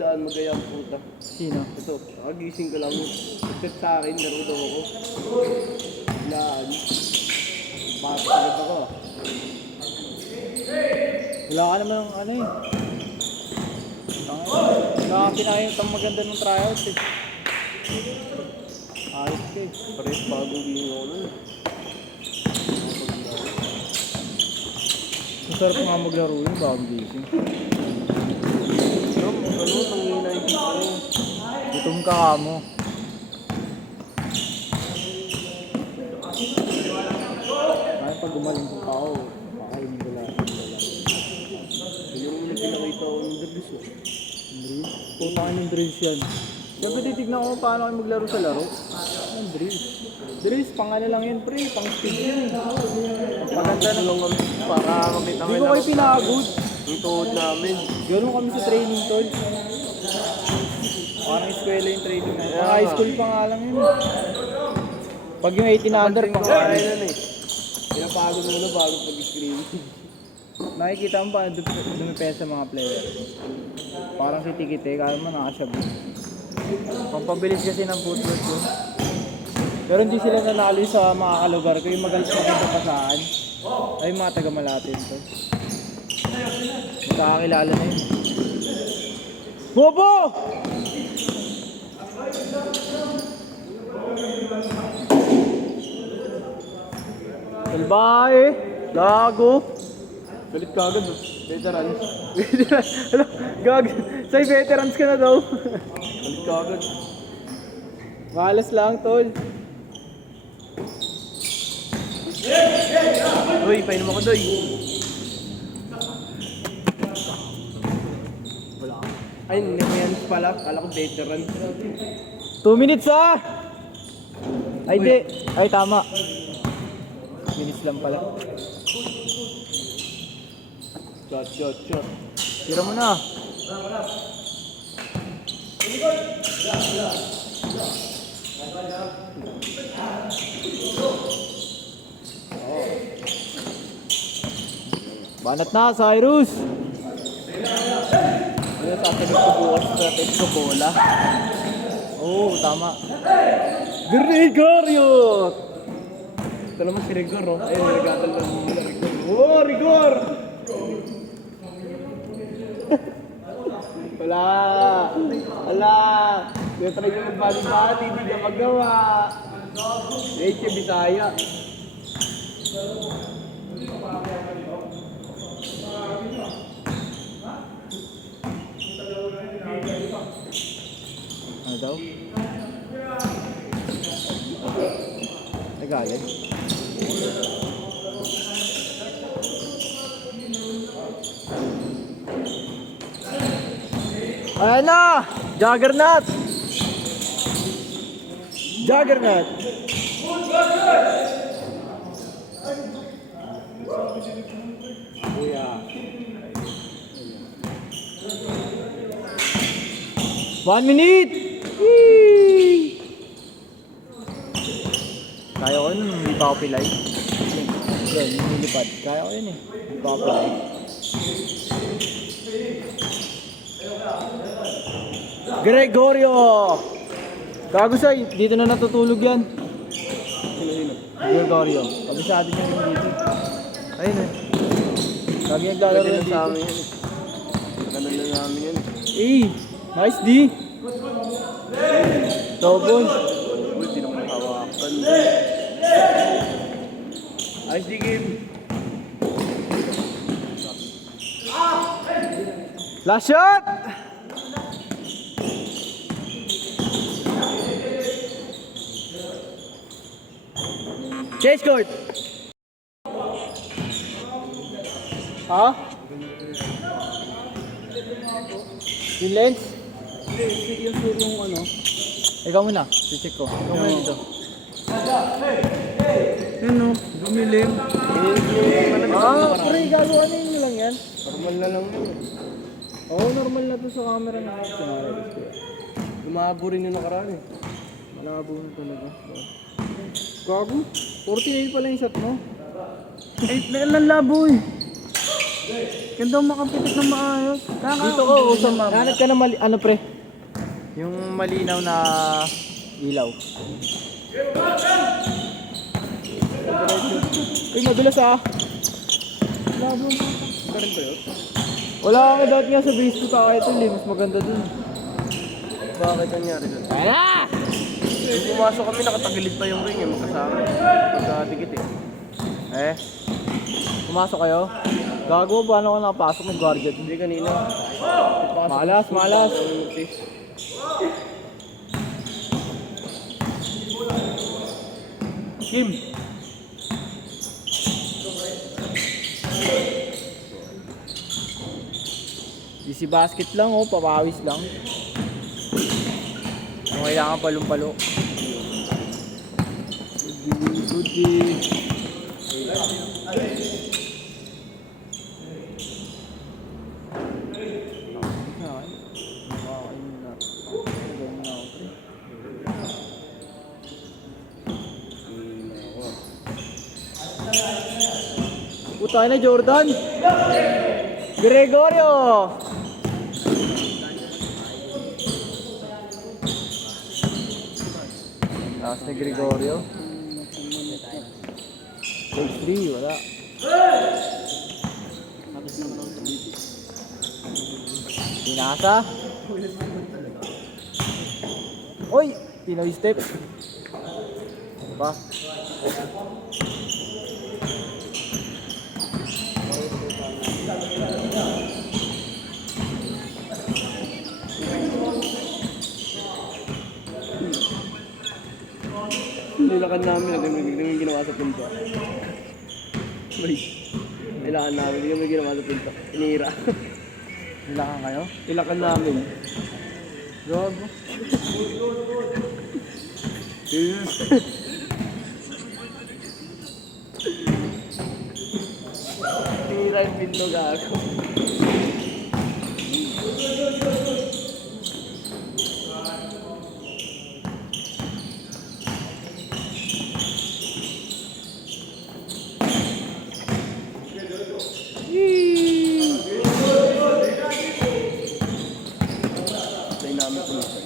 daan magaya ang puta. Sino? Ito, nakagising ko lang. Nag-chat sa akin, laro daw ako. Laan. Bakit agad ako? Wala ka naman ng ano eh. Wala ka pinakita ang maganda ng tryout eh. Ayos ka eh. Pares bagong gingo ko nun. Masarap nga maglaro yun bago gising. Nanginay dito. Gutom ka mo. Ay, pag gumaling kong tao, kakainin ko lang. Yung muna pinakita ko ng dagis oh. Drills? Puta ka ng drills yan. Sabi titignan ko paano kayo maglaro sa laro. Ang drills. Drills, pang ano lang yun pre, pang speed yun. Maganda na lang kami para makita Hindi ko kayo pinagod. yung tuhod namin. Ganoon kami sa training tol. Parang eskwela yung training na. Pang high school pa nga lang yun. Pag yung 18 under, pang kaya nun eh. Pinapagod mo na bago pag-screen. nakikita mo pa dumipesa sa mga player. Parang si Tikite, kaya mo nakasyabi. Pampabilis kasi ng footwork yun. Pero hindi sila nanalo sa mga kalugar ko. Yung magalit na kapasaan. Ay mga taga Malatin to. Magkakakilala na yun. Bobo! Salbahe! Gago! Galit ka agad oh. Veterans. Ano? Gag! Say veterans ka na daw. Galit ka agad. Malas lang, tol. Uy, painom ako doy. Wala. Ay, yan pala. Kala ko veteran. 2 minutes ah! Ay di. Ay tama. Minutes lang pala. Shot. Tira mo na. Banat na, Cyrus! Ano sasagot ko bukas sa test ko bola? Oo, tama. Gregorio! Ito naman si Rigor oh. Ayun, nagagal lang muna Rigor. Oh, Rigor! Wala! Kaya try nyo magbali-bali, hindi ka magawa. Leche, Bisaya. Ano daw? Nagalit. Ayan na! Juggernaut! Juggernaut! Kuya. 1 minute! Whee! Kaya ko yun, hindi pa ako pilay. Yun, nilipad. Kaya ko yun eh. Hindi pa ako pilay. Gregorio! Kagusay, dito na natutulog yan. Gregorio. Kabisado niya yung dito. Ayun eh. Lagi naglalaro Pwede yan na dito. sa amin yan. Ganun na namin yan. Eh, nice D. Tobon. Uy, di naman hawakan. Ayos di game. Last shot! Chase court! Ha? Yung lens? Hindi, yung ano. Ikaw muna, check ko. Ikaw muna dito. Yan o, gumilim. Pre, gagawa na yun lang yan. Normal na lang yun. Oo, normal na to sa camera na. Lumabo rin yung nakaraan eh. Malabo na talaga. Gago, 49 pala yung shot mo. Eh, nalalabo eh. Ganda mo makapitik ng maayos. Dito ko, usap ma'am. Hanap ka na ano pre? Yung malinaw na ilaw. Uy, madulas ah. Ito rin ba yun? Wala kami dati nga sa base ko kaya ito, mas maganda dun. Bakit nangyari doon? Wala! Nung pumasok kami, nakatagilid pa yung ring eh, magkasama. Magkadikit eh. Eh, pumasok kayo? Gago, paano ka nakapasok ng guardian? Hindi kanina. Malas, malas. Kim! Easy basket lang oh, papawis lang. Ang kailangan palong-palo. Good. Puta na Jordan! Gregorio! Taas ni Gregorio. Coach 3, wala. Pinasa. Oy! Pinoy step. Ba? Nilakan namin, hindi kami ginawa sa pinto. Wait. Nilakan namin, hindi kami ginawa sa pinto. Inira. Nilakan kayo? Nilakan namin. Gago. Inira yung pinto, gago. Tayo namin po natin.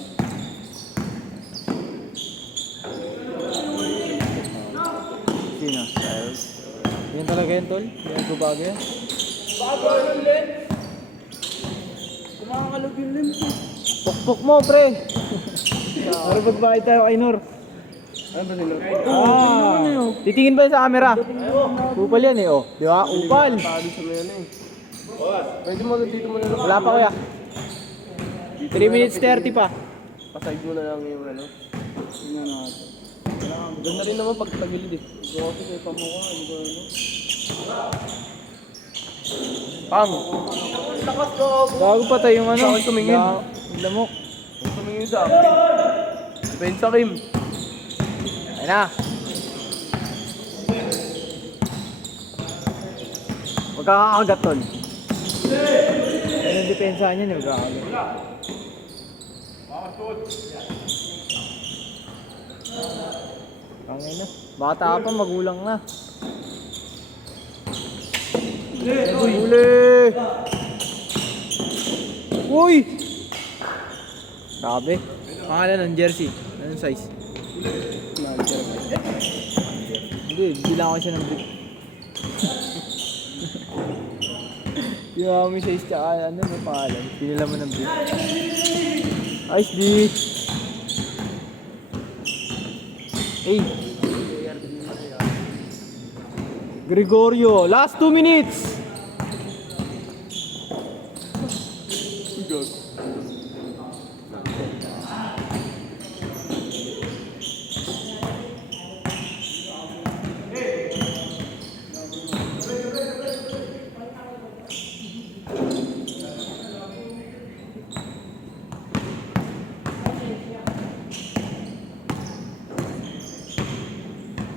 Sino? Yan talaga yun, tol? Yan bago yan? Kumakalog yung lens eh. Pukpuk mo, pre! Pero magbayad tayo kay Nur. Ano ba nila? Titingin ba yun sa camera? Upal yan eh, oh. Di ba? Upal! Talo sa may ano eh. Pwede mo dito mo na lang. Wala pa kuya. 3 minutes 30 pa. Paside mo na lang yung ano. Tingnan natin. Ganda rin naman pag tagilid eh. Kasi kay pamukha, hindi ko ano. Pang! Bago pa tayo yung ano. Saan tumingin? Lamok. Huwag tumingin sa akin. Depende sa Kim. Ayun na. Magkakakagat tol. Ayun ang depensa niya, magkakagat. Tangay na. Bata pa, magulang na. Huli! Uy! Sabi. Pangalan ng jersey. Anong size? Hindi, bilang ko siya ng brick. Yung may size tsaka ano, may pangalan. Pinila mo ng brick. Ice D! Hey! Gregorio, last 2 minutes!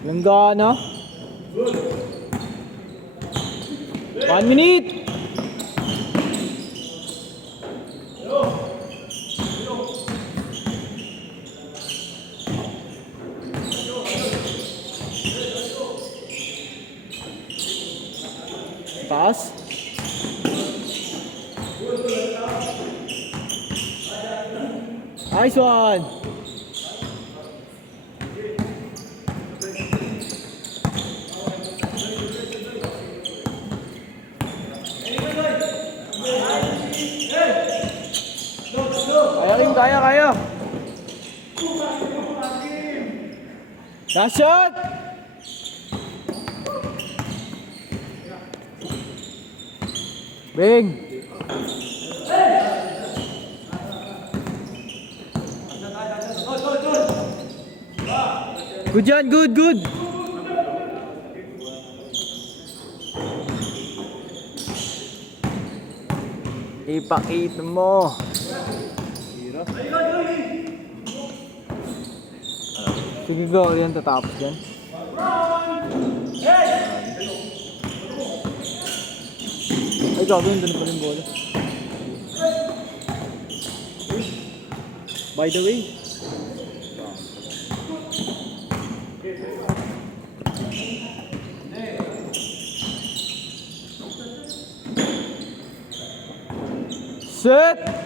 Langgana. 1 minute. Taas. Nice one! Kaya rin, kaya! Last shot! Bing! Good yan, good! Ipakita mo! Sige go, yan tatapos dyan. Ay, gagawin doon pa rin bola. By the way, set!